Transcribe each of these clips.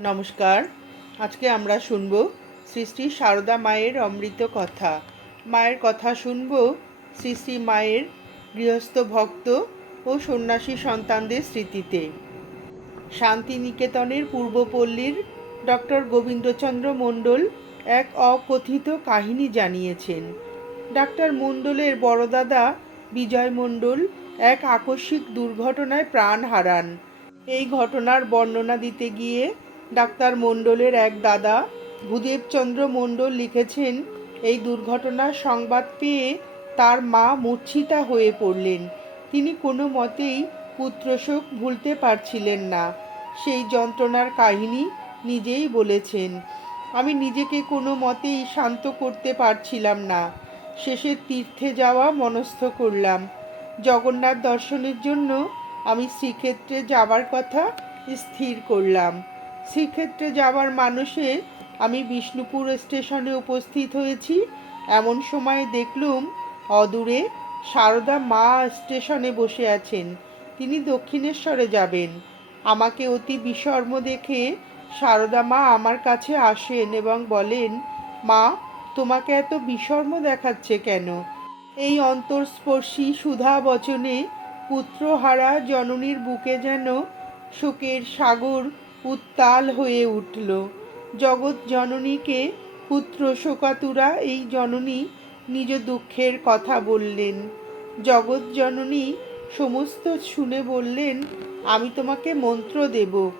নমস্কার। আজকে আমরা শুনব শ্রী শ্রী সারদা মায়ের অমৃত কথা। মায়ের কথা শুনব শ্রী শ্রী মায়ের গৃহস্থ ভক্ত ও সন্ন্যাসী সন্তানদের স্মৃতিতে। শান্তিনিকেতনের পূর্বপল্লীর ডক্টর গোবিন্দচন্দ্র মণ্ডল এক অকথিত কাহিনী জানিয়েছেন। ডাক্তার মণ্ডলের বড়দাদা বিজয় মণ্ডল এক আকস্মিক দুর্ঘটনায় প্রাণ হারান। এই ঘটনার বর্ণনা দিতে গিয়ে ডাক্তার মণ্ডলের এক দাদা ভূদেবচন্দ্র মণ্ডল লিখেছেন, এই দুর্ঘটনার সংবাদ পেয়ে তার মা মূর্ছিতা হয়ে পড়লেন। তিনি কোনো মতেই পুত্রশোক ভুলতে পারছিলেন না। সেই যন্ত্রণার কাহিনী নিজেই বলেছেন, আমি নিজেকে কোনো মতেই শান্ত করতে পারছিলাম না। শেষে তীর্থে যাওয়া মনস্থ করলাম। জগন্নাথ দর্শনের জন্য আমি শ্রীক্ষেত্রে যাবার কথা স্থির করলাম। শ্রীক্ষেত্রে যাওয়ার মানুষে আমি বিষ্ণুপুর স্টেশনে উপস্থিত হয়েছি। এমন সময় দেখলুম অদূরে সারদা মা স্টেশনে বসে আছেন। তিনি দক্ষিণেশ্বরে যাবেন। আমাকে অতি বিষর্ম দেখে সারদা মা আমার কাছে আসেন এবং বলেন, মা, তোমাকে এত বিষর্ম দেখাচ্ছে কেন? এই অন্তর্স্পর্শী সুধা বচনে পুত্রহারা জননীর বুকে যেন শোকের সাগর উত্তাল হয়ে উঠল। জগৎ জননীকে পুত্র শোকাতুরা এই জননী নিজ দুঃখের কথা বললেন। জগৎ জননী সমস্ত শুনে বললেন, আমি তোমাকে মন্ত্র দেব।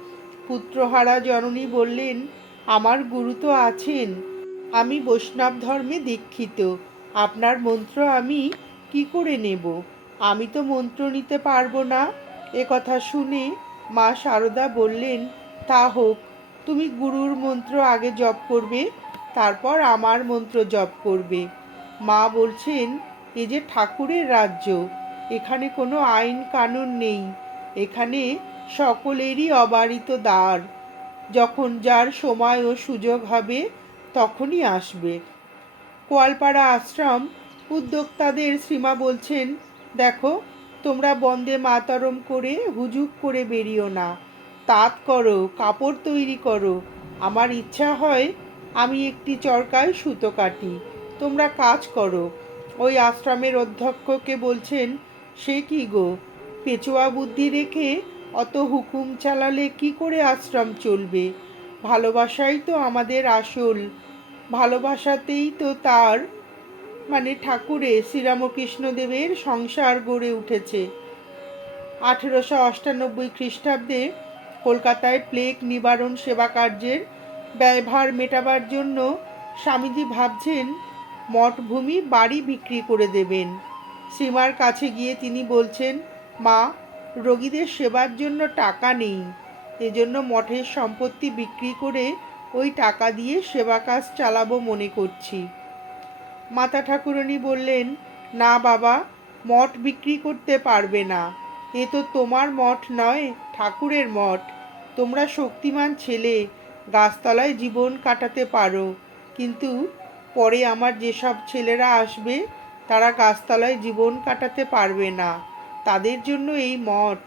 পুত্রহারা জননী বললেন, আমার গুরু তো আছেন। আমি বৈষ্ণব ধর্মে দীক্ষিত। আপনার মন্ত্র আমি কি করে নেব? আমি তো মন্ত্র নিতে পারব না। এ কথা শুনে মা শারদা বললেন তা হোক, তুমি গুরুর মন্ত্র আগে জপ করবে, তারপর আমার মন্ত্র জপ করবে। মা বলছেন, এ যে ঠাকুরের রাজ্য, এখানে কোনো আইন কানুন নেই, এখানে সকলেরই অবারিত দ্বার। যখন যার সময় ও সুযোগ হবে, তখনই আসবে। কোয়ালপাড়া আশ্রম উদ্যোক্তাদের শ্রীমা বলছেন, দেখো, তোমরা বন্দে মাতারম করে হুজুক করে বেরিও না। তাঁত করো, কাপড় তৈরি করো। আমার ইচ্ছা হয় আমি একটি চরকায় সুতো কাটি। তোমরা কাজ করো। ওই আশ্রমের অধ্যক্ষকে বলছেন, সে কি গো? পেচোয়া বুদ্ধি রেখে অত হুকুম চালালে কি করে আশ্রম চলবে? ভালোবাসাই তো আমাদের আসল। ভালোবাসাতেই তো তার মানে ঠাকুরে, শ্রীরামকৃষ্ণদেবের সংসার গড়ে উঠেছে। আঠেরোশো অষ্টানব্বই খ্রিস্টাব্দে কলকাতায় প্লেগ নিবারণ সেবা কার্যের ব্যয়ভার মেটাবার জন্য স্বামীজি ভাবছেন, মঠভূমি বাড়ি বিক্রি করে দেবেন। শ্রীমার কাছে গিয়ে তিনি বলছেন, মা, রোগীদের সেবার জন্য টাকা নেই। এজন্য মঠের সম্পত্তি বিক্রি করে ওই টাকা দিয়ে সেবা কাজ চালাবো মনে করছি। মাতা ঠাকুরনী বললেন, না বাবা, মঠ বিক্রি করতে পারবে না। এ তো তোমার মঠ নয়, ঠাকুরের মঠ। তোমরা শক্তিমান ছেলে, গাছতলায় জীবন কাটাতে পারো। কিন্তু পরে আমার যেসব ছেলেরা আসবে, তারা গাছতলায় জীবন কাটাতে পারবে না। তাদের জন্য এই মঠ।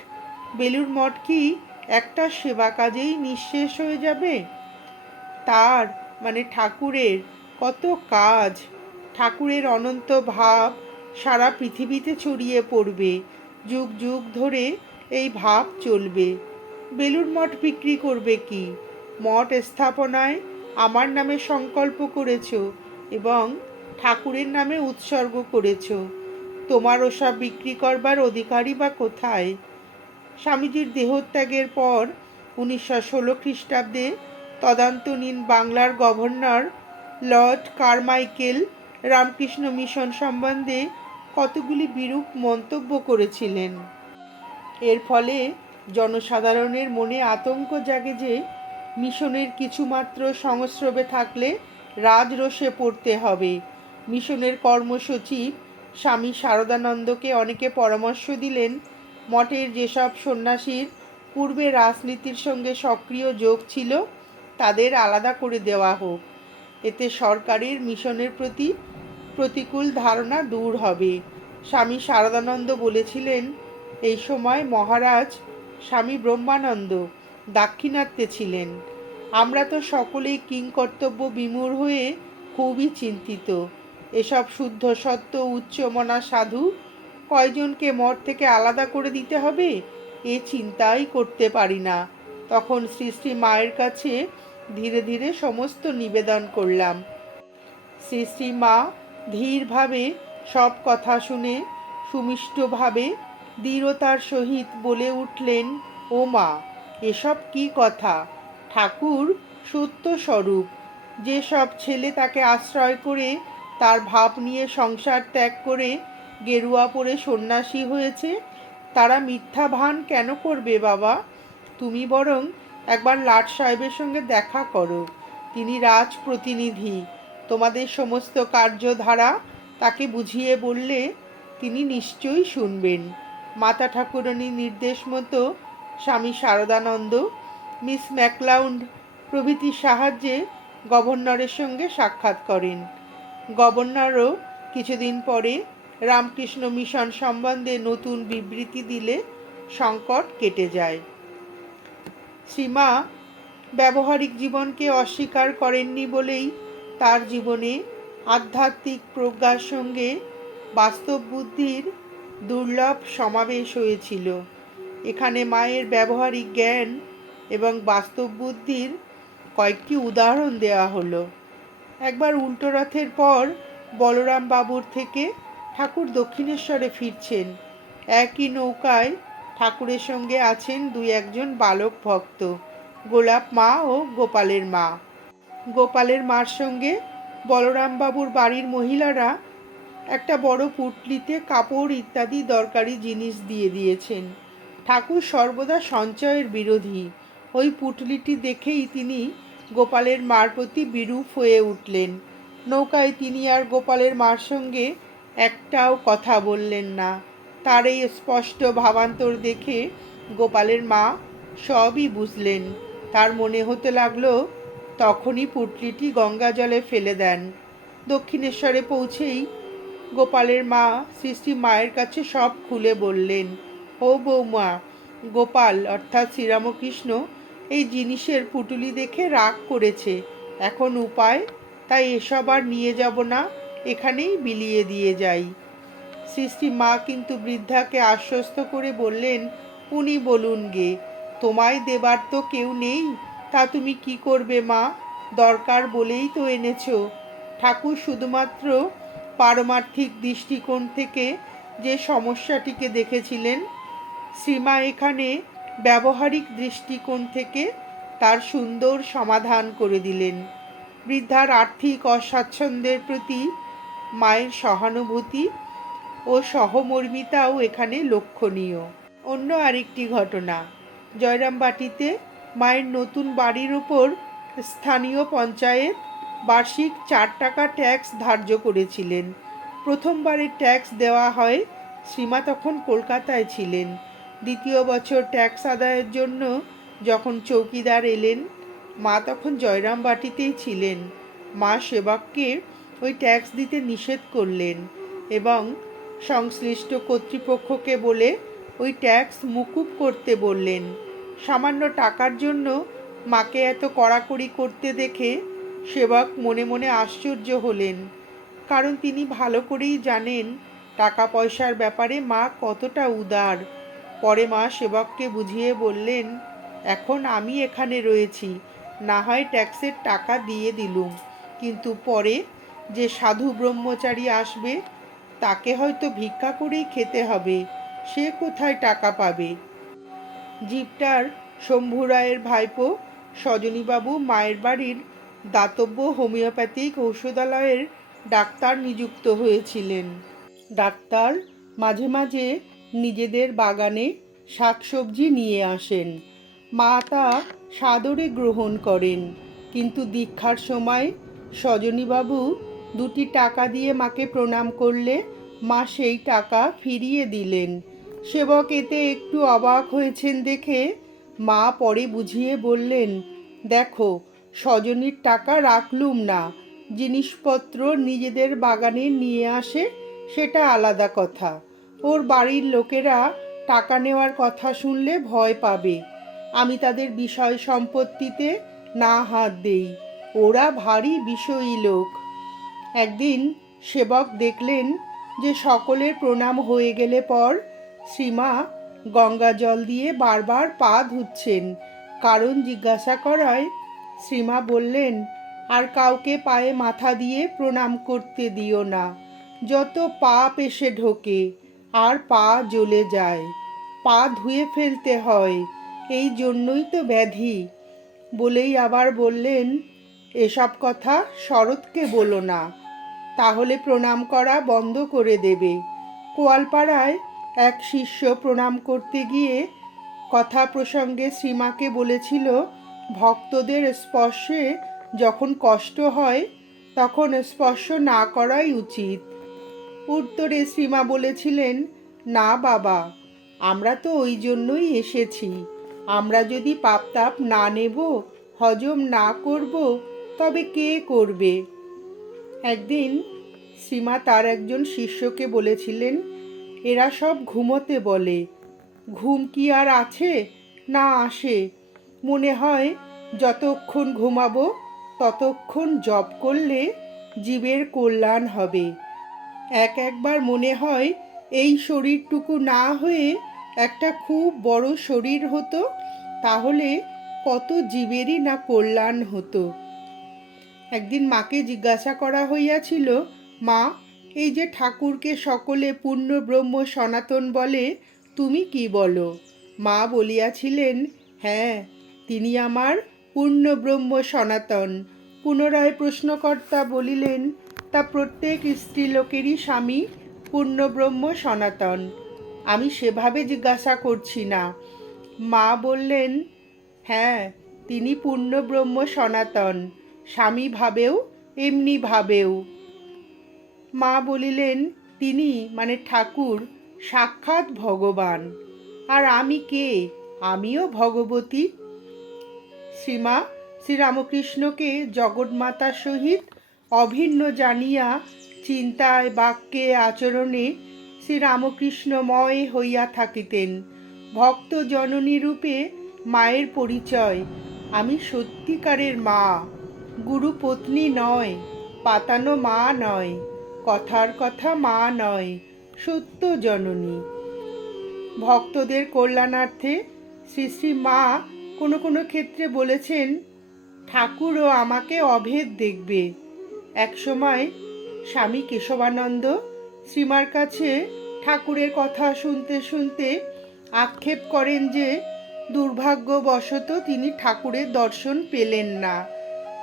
বেলুর মঠ কি একটা সেবা কাজেই নিঃশেষ হয়ে যাবে? তার মানে ঠাকুরের কত কাজ। ঠাকুরের অনন্ত ভাব সারা পৃথিবীতে ছড়িয়ে পড়বে। যুগ যুগ ধরে এই ভাব চলবে। বেলুর মঠ বিক্রি করবে কি? মঠ স্থাপনায় আমার নামে সংকল্প করেছ এবং ঠাকুরের নামে উৎসর্গ করেছ। তোমার ওসব বিক্রি করবার অধিকারই বা কোথায়? স্বামীজির দেহত্যাগের পর উনিশশো ষোলো খ্রিস্টাব্দে তদান্তনীন বাংলার governor Lord Carmichael Ramakrishna mission সম্বন্ধে কতগুলি বিরূপ মন্তব্য করেছিলেন। এর ফলে জনসাধারণের মনে আতঙ্ক জাগে যে মিশনের কিছুমাত্র সংস্রবে থাকলে রাজরোষে পড়তে হবে। মিশনের কর্মসচিব স্বামী শারদানন্দকে অনেকে পরামর্শ দিলেন, মঠের যেসব সন্ন্যাসীর পূর্বে রাজনীতির সঙ্গে সক্রিয় যোগ ছিল, তাদের আলাদা করে দেওয়া হোক। এতে সরকারের মিশনের প্রতি প্রতিকূল ধারণা দূর হবে। স্বামী শারদানন্দ বলেছিলেন, এই সময় মহারাজ স্বামী ব্রহ্মানন্দ দাক্ষিণাত্যে ছিলেন। আমরা তো সকলেই কিংকর্তব্য বিমূঢ় হয়ে খুবই চিন্তিত। এসব শুদ্ধ, সত্য উচ্চমনা সাধু কয়জনকে মঠ থেকে আলাদা করে দিতে হবে? এ চিন্তাই করতে পারি না। তখন শ্রী শ্রী মায়ের কাছে ধীরে ধীরে সমস্ত নিবেদন করলাম। শ্রী শ্রী মা ধীরভাবে সব কথা শুনে সুমিষ্টভাবে দৃঢ়তার সহিত বলে উঠলেন, ও মা, এসব কি কথা? ঠাকুর সত্য স্বরূপ যেসব ছেলে তাকে আশ্রয় করে, তার ভাব নিয়ে সংসার ত্যাগ করে গেরুয়া পরে সন্ন্যাসী হয়েছে, তারা মিথ্যা ভান কেন করবে বাবা? তুমি বরং একবার লাট সাহেবের সঙ্গে দেখা করো। তিনি রাজ প্রতিনিধি তোমাদের সমস্ত কার্যধারা তাকে বুঝিয়ে বললে তিনি নিশ্চয়ই শুনবেন। মাতা ঠাকুরানীর নির্দেশ মতো স্বামী শারদানন্দ, মিস ম্যাকলাউন্ড প্রভৃতির সাহায্যে গভর্নরের সঙ্গে সাক্ষাৎ করেন। গভর্নরও কিছুদিন পরে রামকৃষ্ণ মিশন সম্বন্ধে নতুন বিবৃতি দিলে সংকট কেটে যায়। শ্রীমা ব্যবহারিক জীবনকে অস্বীকার করেননি বলেই তার জীবনে আধ্যাত্মিক প্রজ্ঞার সঙ্গে বাস্তব বুদ্ধির দুর্লভ সমাবেশ হয়েছিল। এখানে মায়ের ব্যবহারিক জ্ঞান এবং বাস্তব বুদ্ধির কয়েকটি উদাহরণ দেওয়া হলো। একবার উল্টো রথের পর বলরাম বাবুর থেকে ঠাকুর দক্ষিণেশ্বরে ফিরছেন। একই নৌকায় ঠাকুরের সঙ্গে আছেন দুই একজন বালক ভক্ত, গোলাপ মা ও গোপালের মা। গোপালের মার সঙ্গে বলরাম বাবুর বাড়ির মহিলারা একটা বড় পুটলিতে কাপড় ইত্যাদি দরকারি জিনিস দিয়ে দিয়েছেন। ঠাকুর সর্বদা সঞ্চয়ের বিরোধী। ওই পুটলিটি দেখেই তিনি গোপালের মার প্রতি বিরূপ হয়ে উঠলেন। নৌকায় তিনি আর গোপালের মার সঙ্গে একটাও কথা বললেন না। তার এই স্পষ্ট ভাবান্তর দেখে গোপালের মা সবই বুঝলেন। তার মনে হতে লাগল, তখনই পুটলিটি গঙ্গা জলে ফেলে দেন। দক্ষিণেশ্বরে পৌঁছেই গোপালের মা সৃষ্টি মায়ের কাছে সব খুলে বললেন, ও বৌমা, গোপাল অর্থাৎ শ্রীরামকৃষ্ণ এই জিনিসের পুটুলি দেখে রাগ করেছে। এখন উপায়? তাই এসব আর নিয়ে যাব না, এখানেই বিলিয়ে দিয়ে যাই। সৃষ্টি মা কিন্তু বৃদ্ধাকে আশ্বস্ত করে বললেন, উনি বলুন গে, তোমায় দেবার তো কেউ নেই, তা তুমি কি করবে মা? দরকার বলেই তো এনেছো। ঠাকুর শুধুমাত্র পারমার্থিক দৃষ্টিকোণ থেকে যে সমস্যাটিকে দেখেছিলেন শ্রীমা এখানে ব্যবহারিক দৃষ্টিকোণ থেকে তার সুন্দর সমাধান করে দিলেন। বৃদ্ধার আর্থিক অস্বাচ্ছন্দ্যের প্রতি মায়ের সহানুভূতি ও সহমর্মিতাও এখানে লক্ষণীয়। অন্য আরেকটি ঘটনা, জয়রামবাটিতে মায়ের নতুন বাড়ির ওপর স্থানীয় পঞ্চায়েত বার্ষিক চার টাকা ট্যাক্স ধার্য করেছিলেন। প্রথমবারের ট্যাক্স দেওয়া হয় শ্রীমা তখন কলকাতায় ছিলেন। দ্বিতীয় বছর ট্যাক্স আদায়ের জন্য যখন চৌকিদার এলেন, মা তখন জয়রামবাটিতেই ছিলেন। মা সেবককে ওই ট্যাক্স দিতে নিষেধ করলেন এবং সংশ্লিষ্ট কর্তৃপক্ষকে বলে ওই ট্যাক্স মুকুব করতে বললেন। সামান্য টাকার জন্য মাকে এত কড়াকড়ি করতে দেখে সেবক মনে মনে আশ্চর্য হলেন। কারণ তিনি ভালো করেই জানেন টাকা পয়সার ব্যাপারে মা কতটা উদার। পরে মা সেবককে বুঝিয়ে বললেন, এখন আমি এখানে রয়েছি। না হয় ট্যাক্সের টাকা দিয়ে দিলুম। কিন্তু পরে যে সাধু ব্রহ্মচারী আসবে, তাকে হয়তো ভিক্ষা করেই খেতে হবে। সে কোথায় টাকা পাবে? জিপটার শম্ভু রায়ের ভাইপো সজনীবাবু মায়ের বাড়ির দাতব্য হোমিওপ্যাথিক ঔষধালয়ের ডাক্তার নিযুক্ত হয়েছিলেন। ডাক্তার মাঝে মাঝে নিজেদের বাগানে শাকসবজি নিয়ে আসেন। মা তা সাদরে গ্রহণ করেন, কিন্তু দীক্ষার সময় সজনীবাবু দুটি টাকা দিয়ে মাকে প্রণাম করলে মা সেই টাকা ফিরিয়ে দিলেন। সেবক এতে একটু অবাক হয়েছেন দেখে মা পরে বুঝিয়ে বললেন, দেখো সজনীর টাকা রাখলুম না। জিনিসপত্র নিজেদের বাগানে নিয়ে আসে, সেটা আলাদা কথা। ওর বাড়ির লোকেরা টাকা নেওয়ার কথা শুনলে ভয় পাবে। আমি তাদের বিষয় সম্পত্তিতে না হাত দেই। ওরা ভারী বিষয়ী লোক। একদিন সেবক দেখলেন যে সকলের প্রণাম হয়ে গেলে পর শ্রীমা গঙ্গা জল দিয়ে বারবার পা ধুচ্ছেন। কারণ জিজ্ঞাসা করায় শ্রীমা বললেন, আর কাউকে পায়ে মাথা দিয়ে প্রণাম করতে দিও না। যত পাপ এসে ঢোকে, আর পা জ্বলে যায়। পা ধুয়ে ফেলতে হয়, এই জন্যই তো ব্যাধি। বলেই আবার বললেন, এসব কথা শরৎকে বলো না। তাহলে প্রণাম করা বন্ধ করে দেবে। কোয়ালপাড়ায় এক শিষ্য প্রণাম করতে গিয়ে কথা প্রসঙ্গে শ্রীমাকে বলেছিল ভক্তদের স্পর্শে যখন কষ্ট হয়, তখন স্পর্শ না করাই উচিত। উত্তরে শ্রীমা বলেছিলেন, না বাবা, আমরা তো ওই জন্যই এসেছি। আমরা যদি পাপতাপ না নেব, হজম না করব, তবে কে করবে? একদিন শ্রীমা তার একজন শিষ্যকে বলেছিলেন, এরা সব ঘুমোতে বলে। ঘুম কি আর আছে না আসে? মনে হয় যতক্ষণ ঘুমাবো, ততক্ষণ জপ করলে জীবের কল্যাণ হবে। এক একবার মনে হয় এই শরীরটুকু না হয়ে একটা খুব বড় শরীর হতো, তাহলে কত জীবেরই না কল্যাণ হতো। একদিন মাকে জিজ্ঞাসা করা হইয়াছিল, মা, এই যে ঠাকুরকে সকলে পূর্ণ ব্রহ্ম সনাতন বলে, তুমি কি বলো? মা বলিয়াছিলেন হ্যাঁ তিনি আমার পূর্ণ ব্রহ্ম সনাতন। পুনরায় প্রশ্নকর্তা বলিলেন, তা প্রত্যেক স্ত্রীলোকেরই স্বামী পূর্ণ ব্রহ্ম সনাতন। আমি সেভাবে জিজ্ঞাসা করছি না। মা বললেন হ্যাঁ তিনি পূর্ণ ব্রহ্ম সনাতন। স্বামী ভাবেও এমনি ভাবেও মা বলিলেন, তিনি মানে ঠাকুর, সাক্ষাৎ ভগবান। আর আমি কে? আমিও ভগবতী শ্রীমা শ্রীরামকৃষ্ণকে জগৎমাতার সহিত অভিন্ন জানিয়া চিন্তায় বাক্যে আচরণে শ্রীরামকৃষ্ণময় হইয়া থাকিতেন। ভক্ত জননী রূপে মায়ের পরিচয়, আমি সত্যিকারের মা, গুরু পত্নী নয়, পাতানো মা নয়, কথার কথা মা নয়, সত্য জননী। ভক্তদের কল্যাণার্থে শ্রী শ্রী মা কোনো কোনো ক্ষেত্রে বলেছেন, ঠাকুরও আমাকে অভেদ দেখবে। একসময় স্বামী কেশবানন্দ শ্রীমার কাছে ঠাকুরের কথা শুনতে শুনতে আক্ষেপ করেন যে, দুর্ভাগ্যবশত তিনি ঠাকুরের দর্শন পেলেন না।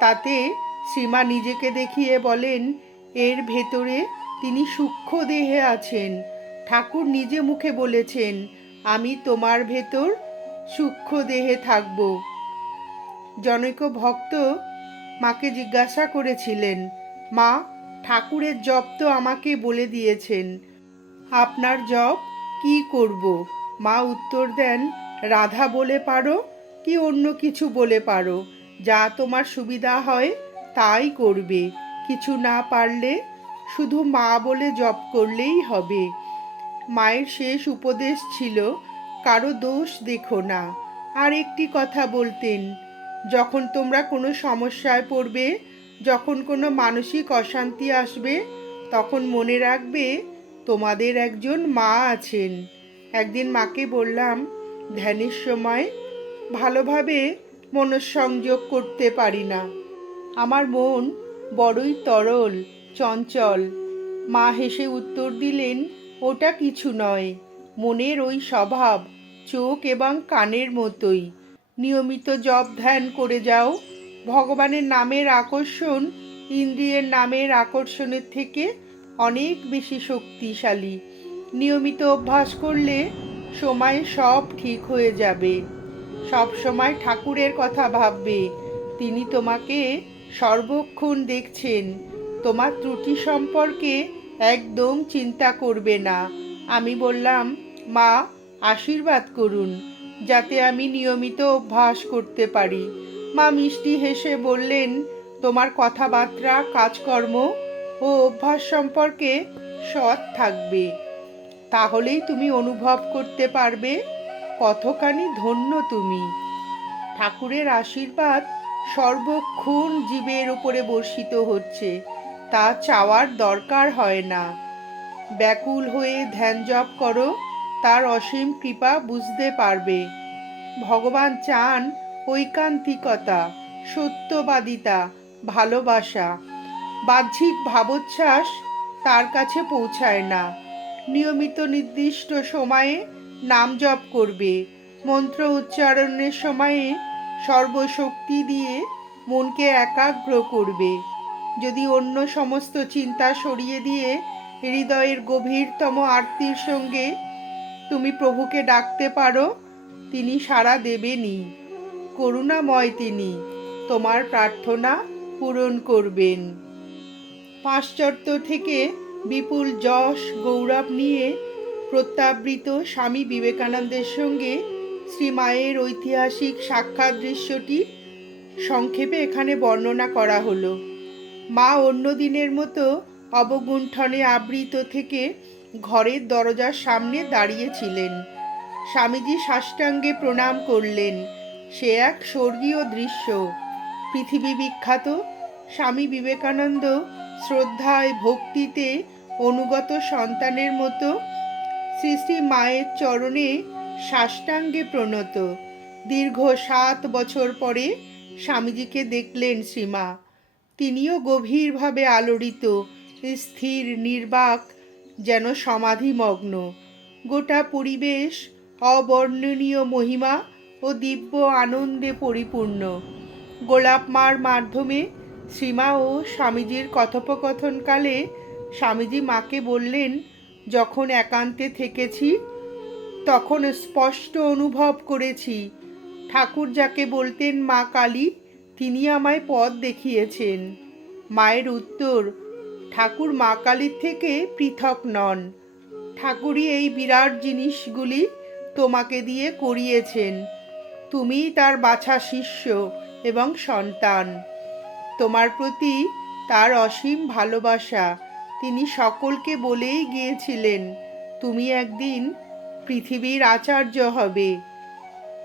তাতে শ্রীমা নিজেকে দেখিয়ে বলেন, এর ভেতরে তিনি সূক্ষ্ম দেহে আছেন। ঠাকুর নিজে মুখে বলেছেন, আমি তোমার ভেতর সূক্ষ্ম দেহে থাকব। জনৈক ভক্ত মাকে জিজ্ঞাসা করেছিলেন, মা, ঠাকুরের জপ তো আমাকে বলে দিয়েছেন, আপনার জপ কি করব? মা উত্তর দেন, রাধা বলে পারো কি অন্য কিছু বলে পারো, যা তোমার সুবিধা হয় তাই করবে, কিছু না পারলে শুধু মা বলে জপ করলেই হবে। মায়ের শেষ উপদেশ ছিল কারও দোষ দেখো না। আর একটি কথা বলতেন, যখন তোমরা কোনো সমস্যায় পড়বে, যখন কোনো মানসিক অশান্তি আসবে, তখন মনে রাখবে তোমাদের একজন মা আছেন। একদিন মাকে বললাম, ধ্যানের সময় ভালোভাবে মনঃসংযোগ করতে পারি না। আমার মন বড়ই তরল, চঞ্চল। মা হেসে উত্তর দিলেন, ওটা কিছু নয়। মনের ওই স্বভাব চোখ এবং কানের মতোই। নিয়মিত জপ ধ্যান করে যাও। ভগবানের নামের আকর্ষণ ইন্দ্রিয়ের নামের আকর্ষণের থেকে অনেক বেশি শক্তিশালী। নিয়মিত অভ্যাস করলে সময় সব ঠিক হয়ে যাবে। সব সময় ঠাকুরের কথা ভাববে। তিনি তোমাকে সর্বক্ষণ দেখছেন। তোমার ত্রুটি সম্পর্কে একদম চিন্তা করবে না। আমি বললাম, মা আশীর্বাদ করুন, যাতে আমি নিয়মিত অভ্যাস করতে পারি। মা মিষ্টি হেসে বললেন, তোমার কথাবার্তা, কাজকর্ম ও অভ্যাস সম্পর্কে সৎ থাকবে। তাহলেই তুমি অনুভব করতে পারবে কতখানি ধন্য তুমি। ঠাকুরের আশীর্বাদ সর্বক্ষণ জীবের উপরে বর্ষিত হচ্ছে, তা চাওয়ার দরকার হয় না। ব্যাকুল হয়ে ধ্যান জপ করো তার অসীম কৃপা বুঝতে পারবে। ভগবান চান ঐকান্তিকতা, সত্যবাদিতা, ভালোবাসা। বাহ্যিক ভাবোচ্ছ্বাস তার কাছে পৌঁছায় না। নিয়মিত নির্দিষ্ট সময়ে নাম জপ করবে। মন্ত্র উচ্চারণের সময়ে সর্বশক্তি দিয়ে মনকে একাগ্র করবে। যদি অন্য সমস্ত চিন্তা সরিয়ে দিয়ে হৃদয়ের গভীরতম আরতির সঙ্গে তুমি প্রভুকে ডাকতে পারো, তিনি সাড়া দেবেনই করুণাময় তিনি, তোমার প্রার্থনা পূরণ করবেন। পাশ্চাত্য থেকে বিপুল যশ, গৌরব নিয়ে প্রত্যাবৃত স্বামী বিবেকানন্দের সঙ্গে শ্রী মায়ের ঐতিহাসিক সাক্ষাৎ দৃশ্যটি সংক্ষেপে এখানে বর্ণনা করা হলো। মা অন্য দিনের মতো অবগুণ্ঠনে আবৃত থেকে ঘরের দরজার সামনে দাঁড়িয়েছিলেন। স্বামীজি সাষ্টাঙ্গে প্রণাম করলেন। সে এক স্বর্গীয় দৃশ্য। পৃথিবী বিখ্যাত। স্বামী বিবেকানন্দ শ্রদ্ধায় ভক্তিতে অনুগত সন্তানের মতো শ্রী শ্রী মায়ের চরণে সাষ্টাঙ্গে প্রণত। দীর্ঘ সাত বছর পরে স্বামীজিকে দেখলেন শ্রীমা। তিনিও গভীরভাবে আলোড়িত, স্থির, নির্বাক যেন সমাধিমগ্ন। গোটা পরিবেশ অবর্ণনীয় মহিমা ও দিব্য আনন্দে পরিপূর্ণ। গোলাপমার মাধ্যমে শ্রীমা ও স্বামীজির কথোপকথনকালে স্বামীজি মাকে বললেন, যখন একান্তে থেকেছি, তখন স্পষ্ট অনুভব করেছি। ঠাকুর যাকে বলতেন মা কালী, তিনি আমায় পথ দেখিয়েছেন। মায়ের উত্তর ঠাকুর মা কালীর থেকে পৃথক নন। ঠাকুরই এই বিরাট জিনিসগুলি তোমাকে দিয়ে করিয়েছেন। তুমিই তার বাছা শিষ্য এবং সন্তান। তোমার প্রতি তার অসীম ভালোবাসা। তিনি সকলকে বলেই গিয়েছিলেন, তুমি একদিন পৃথিবীর আচার্য হবে।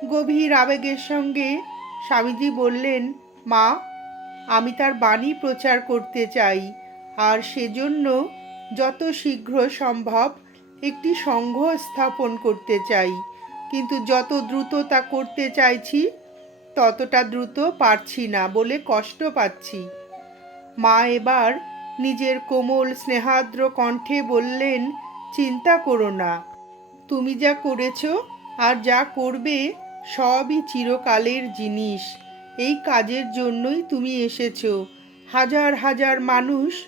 গভীর আবেগের সঙ্গে স্বামীজি বললেন, মা, আমি তার বাণী প্রচার করতে চাই। আর সেজন্য যত শীঘ্র সম্ভব একটি সংঘ স্থাপন করতে চাই। কিন্তু যত দ্রুত তা করতে চাইছি, ততটা দ্রুত পারছি না বলে কষ্ট পাচ্ছি। মা এবার নিজের কোমল স্নেহাদ্র কণ্ঠে বললেন, চিন্তা করো না। তুমি যা করেছ আর যা করবে সবই চিরকালের জিনিস। এই কাজের জন্যই তুমি এসেছ। হাজার হাজার মানুষ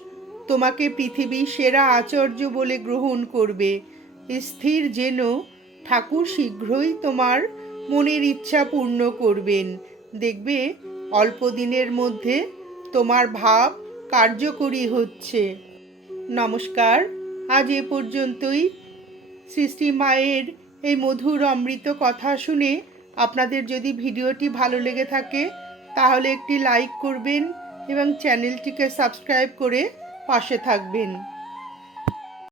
তোমাকে পৃথিবীর সেরা আচার্য বলে গ্রহণ করবে। স্থির যেন ঠাকুর শীঘ্রই তোমার মনের ইচ্ছা পূর্ণ করবেন। দেখবে, অল্প দিনের মধ্যে তোমার ভাব কার্যকরী হচ্ছে। নমস্কার, আজ এ পর্যন্তই। সৃষ্টি মায়ের এই মধুর অমৃত কথা শুনে আপনাদের যদি ভিডিওটি ভালো লেগে থাকে, তাহলে একটি লাইক করবেন এবং চ্যানেলটিকে সাবস্ক্রাইব করে পাশে থাকবেন।